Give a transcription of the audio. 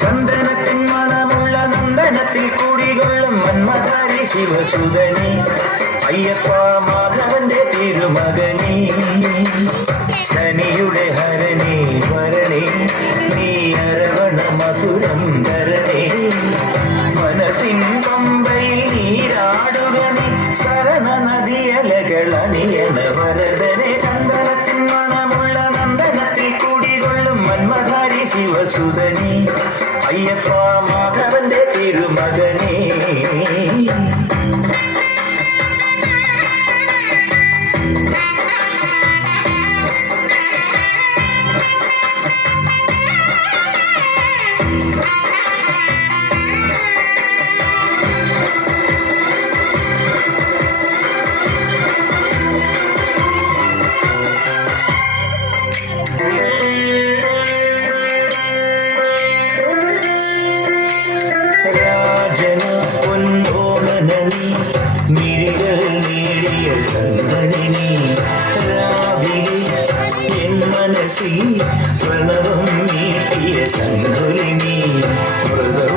ചന്ദനത്തിൻ മണമുള്ള നന്ദനത്തിൽ കൂടികൊള്ളും മന്മഥാരി ശിവസുതനി അയ്യപ്പ മാധവന്റെ തിരുമകനി ശനിയുടെ ഹരണി വരണി നീ അരവണ മധുരം ധരണി മനസ്സിൻ പമ്പയിൽ നീരാടുക നീ ശരണ നദിയലകൾ അണിയണ വരദനെ ചന്ദനത്തിൻ മണമുള്ള നന്ദനത്തിൽ കൂടികൊള്ളും മന്മഥാരി ശിവസുതനി അയ്യപ്പ മാധവന്റെ തിരുമകനെ മിഴികൾ നേടിയ കണ്ണണി രാവിലെ എൻ മനസ്സിൽ പ്രണവം നീട്ടിയ ശങ്കുലിനി മൃദു